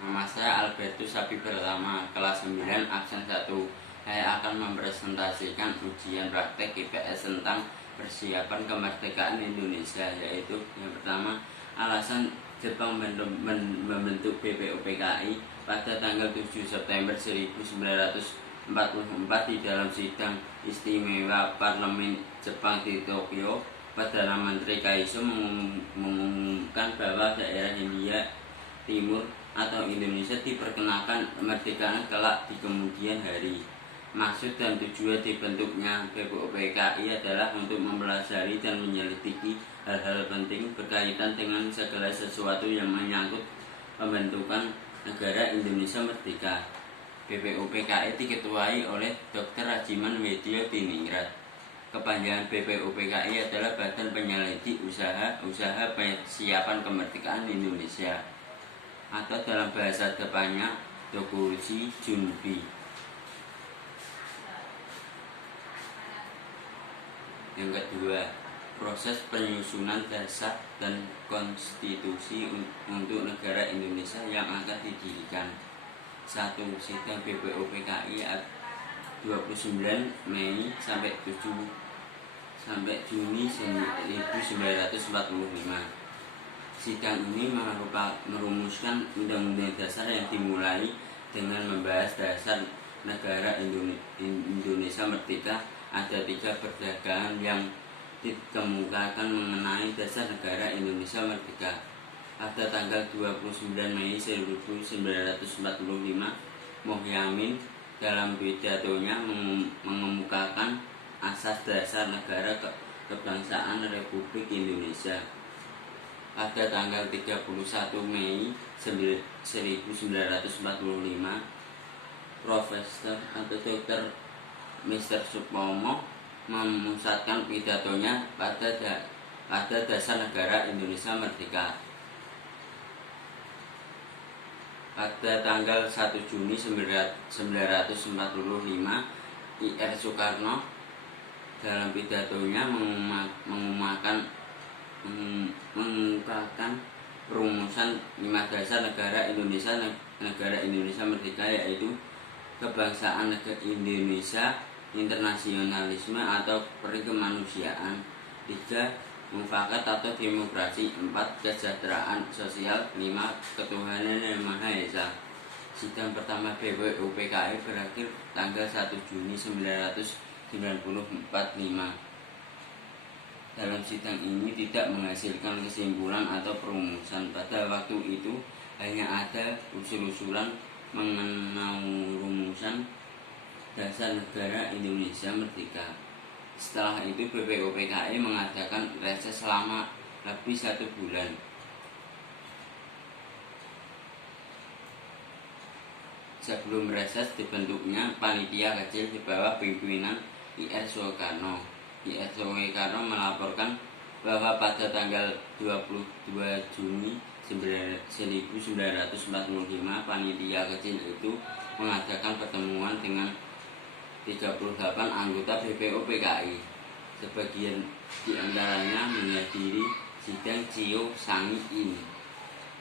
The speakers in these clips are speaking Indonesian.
Nama saya Albertus Sapi Pertama, kelas 9 absen 1. Saya akan mempresentasikan ujian praktek IPS tentang persiapan kemerdekaan Indonesia, yaitu yang pertama, alasan Jepang membentuk BPUPKI pada tanggal 7 September 1944 di dalam sidang istimewa Parlemen Jepang di Tokyo. Perdana Menteri Kaiso mengumumkan bahwa daerah Hindia Timur atau Indonesia diperkenakan kemerdekaan kelak di kemudian hari. Maksud dan tujuan dibentuknya BPUPKI adalah untuk mempelajari dan menyelidiki hal-hal penting berkaitan dengan segala sesuatu yang menyangkut pembentukan negara Indonesia merdeka. BPUPKI diketuai oleh Dr. Rajiman Wedya Diningrat. Kepanjangan BPUPKI adalah Badan Penyelidik Usaha Persiapan Kemerdekaan Indonesia, atau dalam bahasa depannya Dokushi Junbi. Yang kedua, proses penyusunan dasar dan konstitusi untuk negara Indonesia yang akan didirikan. 1. Sidang BPUPKI 29 Mei sampai Juni 1945. Sidang ini merumuskan undang-undang dasar yang dimulai dengan membahas dasar negara Indonesia merdeka. Ada 3 perdagangan yang dikemukakan mengenai dasar negara Indonesia merdeka. Pada tanggal 29 Mei 1945, Mohyamin dalam pidatonya mengemukakan asas dasar negara kebangsaan Republik Indonesia. Pada tanggal 31 Mei 1945, Profesor atau Dr. Mr. Supomo memusatkan pidatonya pada dasar negara Indonesia merdeka. Pada tanggal 1 Juni 1945, Ir Soekarno dalam pidatonya mengumumkakan perumusan 5 dasar negara Indonesia merdeka, yaitu kebangsaan Indonesia, internasionalisme atau perikemanusiaan, 3. Mufakat atau demokrasi, 4. Kesejahteraan sosial, 5. Ketuhanan yang Maha Esa. Sidang pertama BPUPKI berakhir tanggal 1 Juni 1945. Dalam sidang ini tidak menghasilkan kesimpulan atau perumusan. Pada waktu itu hanya ada usul-usulan mengenai rumusan dasar negara Indonesia merdeka. Setelah itu BPUPKI mengadakan reses selama lebih 1 bulan. Sebelum reses dibentuknya panitia kecil di bawah pimpinan Ir Soekarno. Ir Soekarno melaporkan bahwa pada tanggal 22 Juni 1945 panitia kecil itu mengadakan pertemuan dengan 38 anggota BPUPKI. Sebagian diantaranya menghadiri sidang Cio Sangi ini.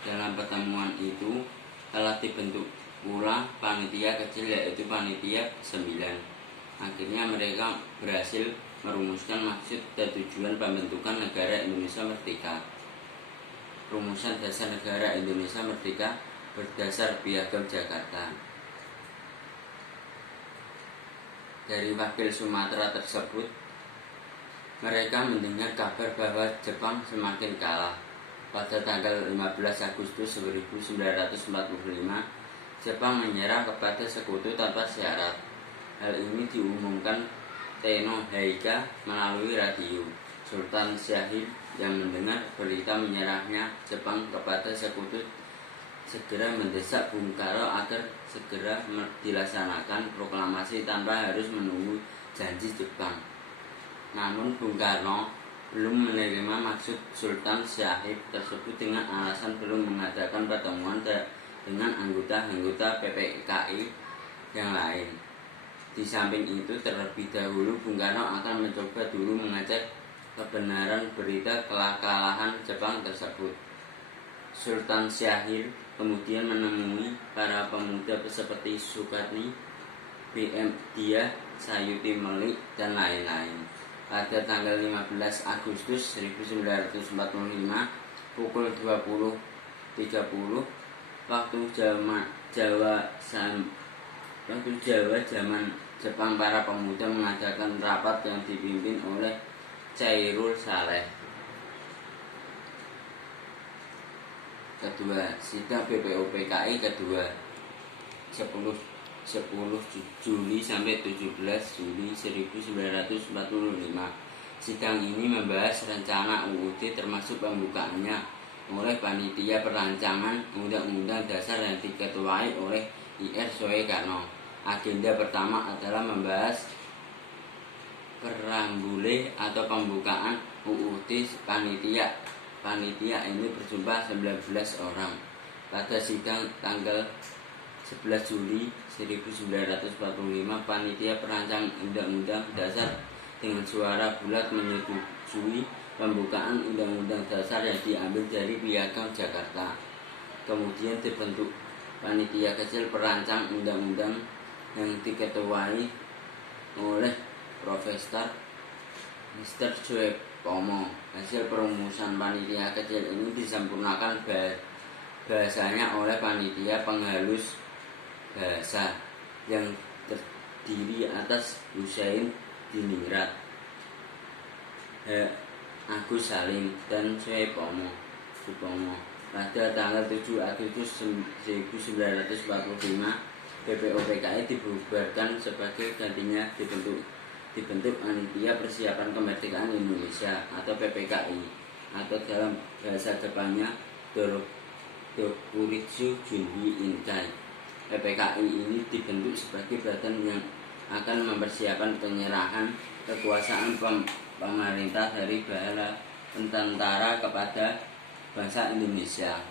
Dalam pertemuan itu telah dibentuk pula panitia kecil, yaitu panitia 9. Akhirnya mereka berhasil merumuskan maksud dan tujuan pembentukan negara Indonesia merdeka. Rumusan dasar negara Indonesia merdeka berdasar Piagam Jakarta. Dari wakil Sumatera tersebut, mereka mendengar kabar bahwa Jepang semakin kalah. Pada tanggal 15 Agustus 1945, Jepang menyerah kepada sekutu tanpa syarat. Hal ini diumumkan Tenno Heiga melalui radio. Sultan Syahrir yang mendengar berita menyerahnya Jepang kepada sekutu segera mendesak Bung Karno agar segera dilaksanakan proklamasi tanpa harus menunggu janji Jepang. Namun Bung Karno belum menerima maksud Sultan Syahrir tersebut dengan alasan belum mengadakan pertemuan dengan anggota-anggota PPKI yang lain. Di samping itu, terlebih dahulu Bung Karno akan mencoba dulu mengecek kebenaran berita kekalahan Jepang tersebut. Sultan Syahrir kemudian menemui pemuda seperti Soekarni, BM Diah, Sayuti Melik, dan lain-lain. Pada tanggal 15 Agustus 1945 pukul 20.30 waktu Jawa zaman Jepang, para pemuda mengadakan rapat yang dipimpin oleh Chairul Saleh. Kedua, sidang BPUPKI kedua 10 Juli sampai 17 Juli 1945. Sidang ini membahas rencana UUD termasuk pembukaannya oleh panitia perancangan Undang-Undang Dasar yang diketuai oleh Ir Soekarno. Agenda pertama adalah membahas perambule atau pembukaan UUD panitia. Panitia ini berjumlah 19 orang. Pada sidang tanggal 11 Juli 1945, panitia perancang Undang-Undang Dasar dengan suara bulat menyetujui pembukaan Undang-Undang Dasar yang diambil dari Piagam Jakarta. Kemudian dibentuk panitia kecil perancang undang-undang yang diketuai oleh Profesor Mr. Soepomo. Hasil perumusan panitia kecil ini disempurnakan bahasanya oleh panitia penghalus bahasa yang terdiri atas Husain Diningrat, Agus Salim, dan Soepomo. Pada tanggal 7 Agustus 1945 BPUPKI dibubarkan, sebagai gantinya dibentuk Panitia Persiapan Kemerdekaan Indonesia atau PPKI, atau dalam bahasa Jepangnya Dokuritsu Junbi Inkai. PPKI ini dibentuk sebagai badan yang akan mempersiapkan penyerahan kekuasaan pemerintah dari bala tentara kepada bangsa Indonesia.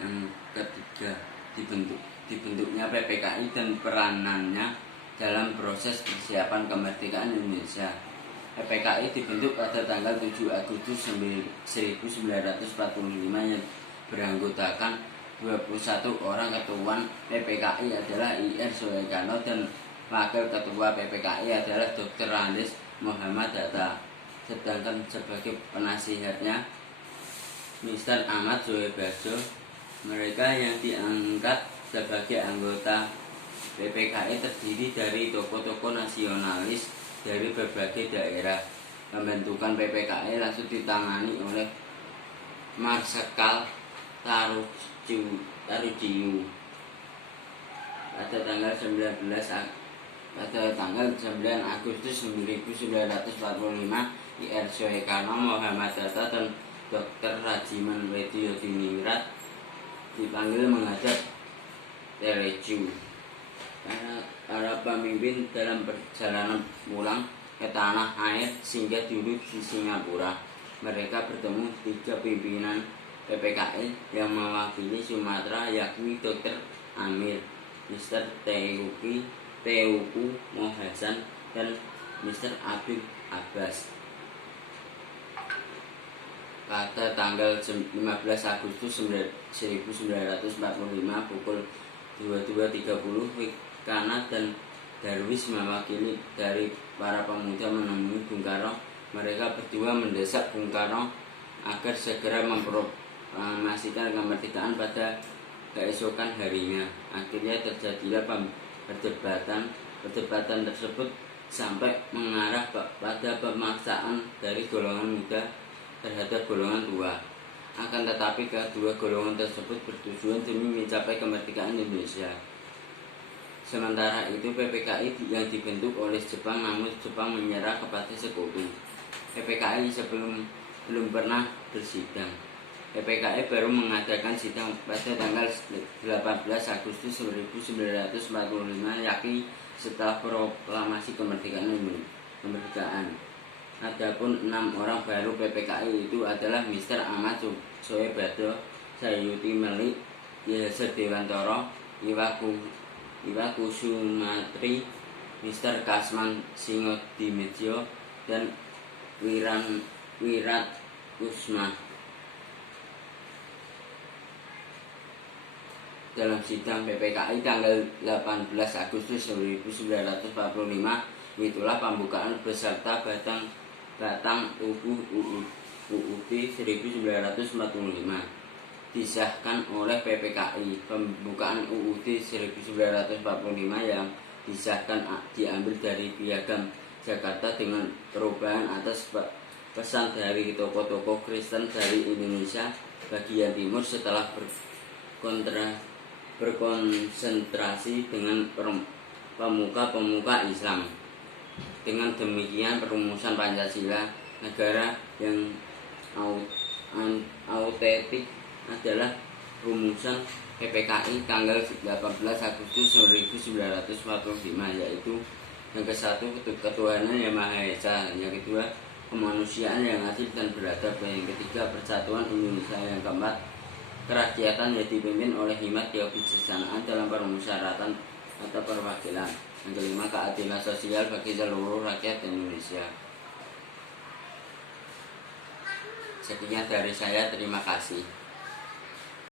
Yang ketiga, dibentuknya PPKI dan peranannya dalam proses persiapan kemerdekaan Indonesia. PPKI dibentuk pada tanggal 7 Agustus 1945 yang beranggotakan 21 orang. Ketua PPKI adalah Ir Soekarno dan wakil ketua PPKI adalah Dr. Andes Muhammad Hatta. Sedangkan sebagai penasihatnya Mr. Ahmad Soebarjo. Mereka yang diangkat sebagai anggota PPKI terdiri dari tokoh-tokoh nasionalis dari berbagai daerah. Pembentukan PPKI langsung ditangani oleh Marsikal Taruciu pada tanggal 9 Agustus 1945. Ir Soekarno, Muhammad Hatta, dan Dr. Rajiman Weddiodiningrat dipanggil menghadap Tereju. Para pemimpin dalam perjalanan pulang ke tanah air singgah dulu di Singapura. Mereka bertemu 3 pimpinan PPKI yang mewakili Sumatera, yakni Dr. Amir, Mr. Teuku Mohasan, dan Mr. Abdul Abbas. Pada tanggal 15 Agustus 1945 pukul 22.30, Wikana dan Darwis mewakili dari para pemuda menemui Bung Karno. Mereka berdua mendesak Bung Karno agar segera memproklamasikan kemerdekaan pada keesokan harinya. Akhirnya terjadilah perdebatan tersebut sampai mengarah pada pemaksaan dari golongan muda terhadap golongan tua. Akan tetapi kedua golongan tersebut bertujuan demi mencapai kemerdekaan Indonesia. Sementara itu PPKI yang dibentuk oleh Jepang, namun Jepang menyerah kepada sekutu. PPKI belum pernah bersidang. PPKI baru mengadakan sidang pada tanggal 18 Agustus 1945, yakni setelah proklamasi kemerdekaan. Adapun 6 orang baru PPKI itu adalah Mr. Ahmad Soebarjo, Sayuti Melik, Yaser Dewantoro, Iwaku Sumatri, Mr. Kasman Singodimedjo, dan Wirat Kusma. dalam sidang PPKI tanggal 18 Agustus 1945. Itulah pembukaan beserta batang tubuh UUD 1945 disahkan oleh PPKI. Pembukaan UUD 1945 yang disahkan diambil dari Piagam Jakarta dengan perubahan atas pesan dari tokoh-tokoh Kristen dari Indonesia bagian timur setelah berkonsentrasi dengan pemuka-pemuka Islam. Dengan demikian perumusan Pancasila negara yang autentik adalah rumusan PPKI tanggal 18 Agustus 1945, yaitu yang ke-1 ketuhanan yang Maha Esa, yang kedua kemanusiaan yang adil dan beradab, yang ketiga persatuan Indonesia, yang keempat kerakyatan yang dipimpin oleh hikmat kebijaksanaan dalam permusyawaratan atau perwakilan, yang kelima keadilan sosial bagi seluruh rakyat Indonesia. Sekian dari saya, terima kasih.